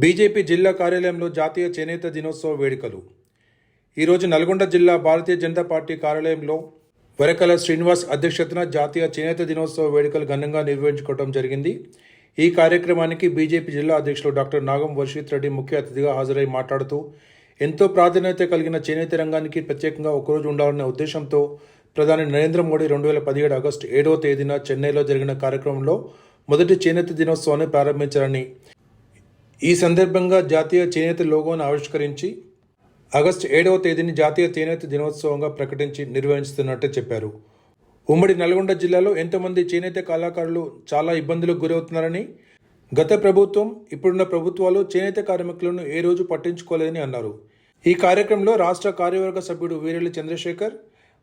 BJP జిల్లా కార్యాలయంలో జాతీయ చేనేత దినోత్సవ వేడుకలు. ఈరోజు నల్గొండ జిల్లా భారతీయ జనతా పార్టీ కార్యాలయంలో వరకల శ్రీనివాస్ అధ్యక్షతన జాతీయ చేనేత దినోత్సవ వేడుకలు ఘనంగా నిర్వహించుకోవడం జరిగింది. ఈ కార్యక్రమానికి బీజేపీ జిల్లా అధ్యక్షులు డాక్టర్ నాగం వర్షిత్ రెడ్డి ముఖ్య అతిథిగా హాజరై మాట్లాడుతూ ఎంతో ప్రాధాన్యత కలిగిన చేనేత రంగానికి ప్రత్యేకంగా ఒకరోజు ఉండాలనే ఉద్దేశంతో ప్రధాని నరేంద్ర మోడీ రెండు వేల పదిహేడు ఆగస్టు ఏడవ తేదీన చెన్నైలో జరిగిన కార్యక్రమంలో మొదటి చేనేత దినోత్సవాన్ని ప్రారంభించారని ఈ సందర్భంగా జాతీయ చేనేత లోగోను ఆవిష్కరించి ఆగస్టు ఏడవ తేదీని జాతీయ చేనేత దినోత్సవంగా ప్రకటించి నిర్వహిస్తున్నట్టు చెప్పారు. ఉమ్మడి నల్గొండ జిల్లాలో ఎంతోమంది చేనేత కళాకారులు చాలా ఇబ్బందులకు గురవుతున్నారని గత ప్రభుత్వం ఇప్పుడున్న ప్రభుత్వాలు చేనేత కార్మికులను ఏ రోజు పట్టించుకోలేదని అన్నారు. ఈ కార్యక్రమంలో రాష్ట్ర కార్యవర్గ సభ్యుడు వీరెల్లి చంద్రశేఖర్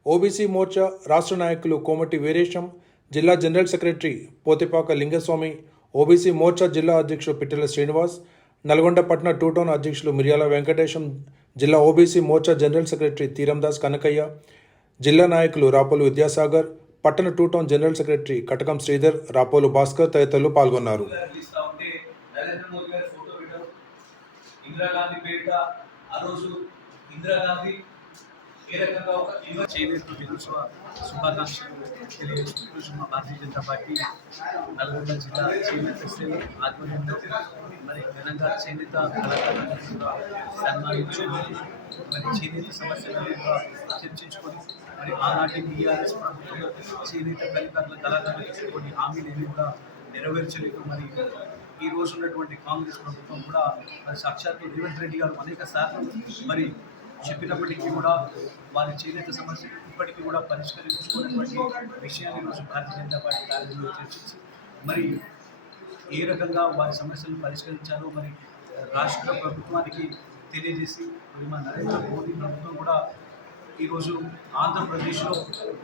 ఓబీసీ మోర్చా రాష్ట్ర నాయకులు కోమటి వీరేశం జిల్లా general secretary Pothipaka Lingaswamy OBC Morcha జిల్లా అధ్యక్షుడు పిట్టెల శ్రీనివాస్ నల్గొండ పట్టణ టూ టౌన్ అధ్యక్షులు మిర్యాల వెంకటేశం జిల్లా OBC Morcha general secretary Teerandas Kanakaiah జిల్లా నాయకులు రాపోలు విద్యాసాగర్ పట్టణ two town general secretary Katakam Sridhar Rapolu Bhaskar తదితరులు పాల్గొన్నారు. ఇందిరాగాంధీ పేరిట ఆ రోజు ఇందిరాగాంధీ ఏ రకంగా ఒక యువ చేనేత దినోత్సవ శుభాకాంక్షలు భారతీయ జనతా పార్టీ నల్గొండ జిల్లా చేనేత సెల్ ఆధ్వర్యంలో మరి ఘనంగా చేనేత కళాకారులను మరి చేనేత సమస్యలను చర్చించుకొని మరి ఆనాటి బీఆర్ఎస్ ప్రభుత్వంలో చేనేత కళాకారుల కళాకారులకు కొన్ని హామీలు ఏవి కూడా నెరవేర్చలేదు. మరి ఈ రోజు ఉన్నటువంటి కాంగ్రెస్ ప్రభుత్వం కూడా మరి సాక్షాత్తు రేవంత్ రెడ్డి గారు అనేక సార్లు మరి చెప్పినప్పటికీ కూడా వారి చేనేత సమస్యలు ఇప్పటికీ కూడా పరిష్కరించుకున్నటువంటి విషయాన్ని ఈరోజు భారతీయ జనతా పార్టీ కార్యక్రమంలో చర్చించి మరి ఏ రకంగా వారి సమస్యలను పరిష్కరించాలో మరి రాష్ట్ర ప్రభుత్వానికి తెలియజేసి మరి మా నరేంద్ర మోదీ ప్రభుత్వం కూడా ఈరోజు ఆంధ్రప్రదేశ్లో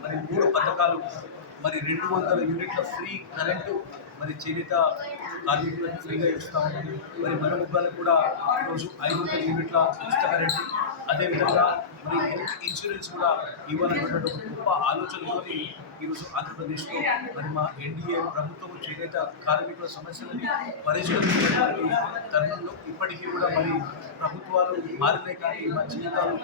మరి మూడు పథకాలు మరి రెండు వందల యూనిట్ల ఫ్రీ కరెంటు మరి చేనేత కార్మికులకు ఫ్రీగా ఇస్తూ ఉన్నది. మరి మన ముగ్గులకు కూడా ఈరోజు ఐదు వందల యూనిట్ల ఉచిత కరెంటు. అదేవిధంగా మరి హెల్త్ ఇన్సూరెన్స్ కూడా ఇవ్వాలన్నటువంటి ఒక గొప్ప ఆలోచనతోని ఈరోజు ఆంధ్రప్రదేశ్లో మరి మా ఎన్డీఏ ప్రభుత్వం చేనేత కార్మికుల సమస్యలని పరిష్కరించినటువంటి తరుణంలో ఇప్పటికీ కూడా మరి ప్రభుత్వాలు మారినాయి కానీ మా జీవితాలు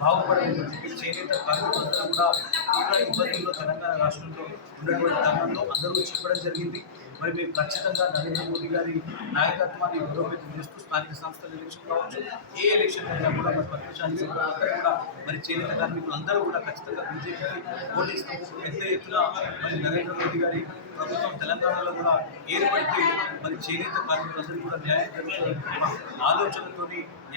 బాగుపడలేదు చేనేత కార్మికులందరూ కూడా తీవ్ర ఇబ్బందుల్లో తెలంగాణ రాష్ట్రంలో ఉన్నటువంటి తరుణంలో అందరూ చెప్పడం జరిగింది. మరి మీరు ఖచ్చితంగా నరేంద్ర మోదీ గారి నాయకత్వాన్ని బలోపేతం చేస్తూ స్థానిక సంస్థల ఎలక్షన్ కావచ్చు ఏ ఎలక్షన్ అయినా కూడా మరి ప్రతిపక్షానికి కూడా మరి చేనేత కార్మికులందరూ కూడా ఖచ్చితంగా బీజేపీకి ఓటేస్తాము పెద్ద ఎత్తున మరి నరేంద్ర మోదీ గారి ప్రభుత్వం తెలంగాణలో కూడా ఏర్పడితే మరి చేనేత కార్మికులందరూ కూడా న్యాయం జరుగుతుంది ఆలోచనతో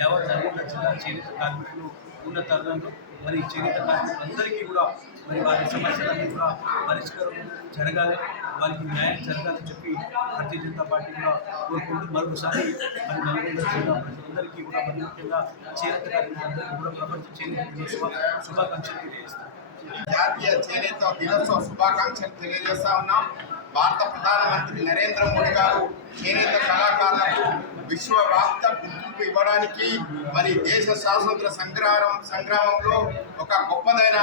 యావత్ నల్గొండ జిల్లా చేనేత కార్మికులు ఉన్న తరుణంలో మరి చేనేత కార్మికులందరికీ కూడా మరి వారి సమస్యలన్నీ కూడా పరిష్కారం జరగాలి వారికి న్యాయం జరగాలి చెప్పి భారతీయ జనతా పార్టీ కూడా కోరుకుంటూ మరొకసారి మరి నల్గొండ జిల్లా ప్రజలందరికీ కూడా మరి ముఖ్యంగా చేనేత కార్మికులందరికీ కూడా ప్రపంచ చేనేత దినోత్సవ శుభాకాంక్షలు తెలియజేస్తాను. జాతీయ చేనేత దినోత్సవ శుభాకాంక్షలు తెలియజేస్తా ఉన్నాం. భారత ప్రధానమంత్రి నరేంద్ర మోడీ గారు చేనేత కళాకారులకు విశ్వవ్యాప్త గుర్తింపు ఇవ్వడానికి మరి దేశ స్వాతంత్ర సంగ్రామం సంగ్రామంలో ఒక గొప్పదైన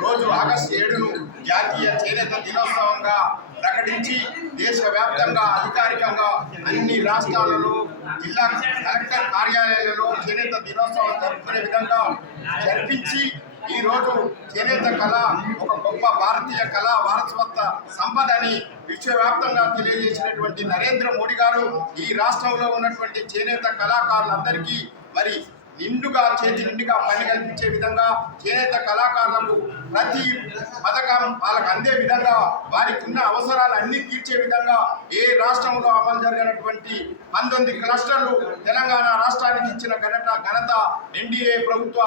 రోజు ఆగస్టు ఏడును జాతీయ చేనేత దినోత్సవంగా ప్రకటించి దేశవ్యాప్తంగా అధికారికంగా అన్ని రాష్ట్రాలలో జిల్లా కలెక్టర్ కార్యాలయాలలో చేనేత దినోత్సవం జరుపుకునే విధంగా జరిపించి ఈ రోజు చేనేత కళ ఒక గొప్ప భారతీయ కళా వారసత్వ సంపదని విశ్వవ్యాప్తంగా తెలియజేసినటువంటి నరేంద్ర మోడీ గారు ఈ రాష్ట్రంలో ఉన్నటువంటి చేనేత కళాకారులందరికీ మరి నిండుగా చేతి నిండుగా పని కల్పించే విధంగా చేనేత కళాకారులకు ప్రతి పథకం వాళ్ళకు అందే విధంగా వారికి ఉన్న అవసరాలు అన్ని తీర్చే విధంగా ఏ రాష్ట్రంలో అమలు జరిగినటువంటి పంతొమ్మిది క్లస్టర్లు తెలంగాణ రాష్ట్రానికి ఇచ్చిన ఘనత ఘనత ఎన్డీఏ ప్రభుత్వ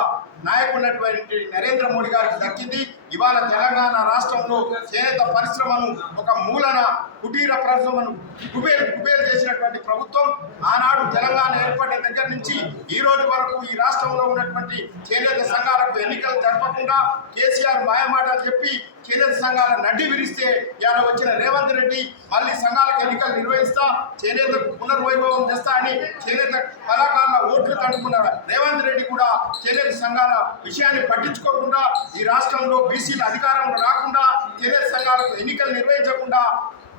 నాయకున్నటువంటి నరేంద్ర మోడీ గారికి దక్కింది. ఇవాళ తెలంగాణ రాష్ట్రంలో చేనేత పరిశ్రమను ఒక మూలన కుటీర పరిశ్రమను కుబేలు కుబేలు చేసినటువంటి ప్రభుత్వం ఆనాడు తెలంగాణ ఏర్పడిన దగ్గర నుంచి ఈ రోజు వరకు ఈ రాష్ట్రంలో ఉన్నటువంటి చేనేత సంఘాలకు ఎన్నికలు జరపకుండా కేసీఆర్ మాయమాటలు చెప్పి చేనేత సంఘాల నడ్డి విరిస్తే ఇవాళ వచ్చిన రేవంత్ రెడ్డి మళ్ళీ సంఘాలకు ఎన్నికలు నిర్వహిస్తా చేనేత పునర్వైభవం తెస్తా అని చేనేత కళాకారుల ఓట్లు తడుపుకున్నారు రేవంత్ రెడ్డి కూడా చేనేత సంఘాల విషయాన్ని పట్టించుకోకుండా ఈ రాష్ట్రంలో బీసీల అధికారం రాకుండా చేనేత సంఘాలకు ఎన్నికలు నిర్వహించకుండా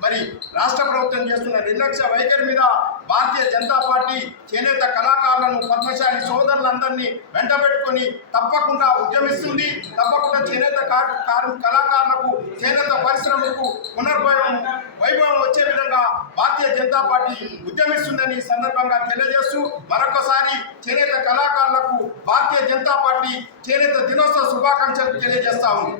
మరి రాష్ట్ర ప్రభుత్వం చేస్తున్న నిర్లక్ష్య వైఖరి మీద భారతీయ జనతా పార్టీ చేనేత కళాకారులను పద్మశాలి సోదరులందరినీ వెంటబెట్టుకొని తప్పకుండా ఉద్యమిస్తుంది. తప్పకుండా చేనేత కళాకారులకు చేనేత పరిశ్రమకు పునర్భయం వైభవం వచ్చే విధంగా భారతీయ జనతా పార్టీ ఉద్యమిస్తుందని సందర్భంగా తెలియజేస్తూ మరొకసారి చేనేత కళాకారులకు భారతీయ జనతా పార్టీ చేనేత దినోత్సవ శుభాకాంక్షలు తెలియజేస్తా ఉంది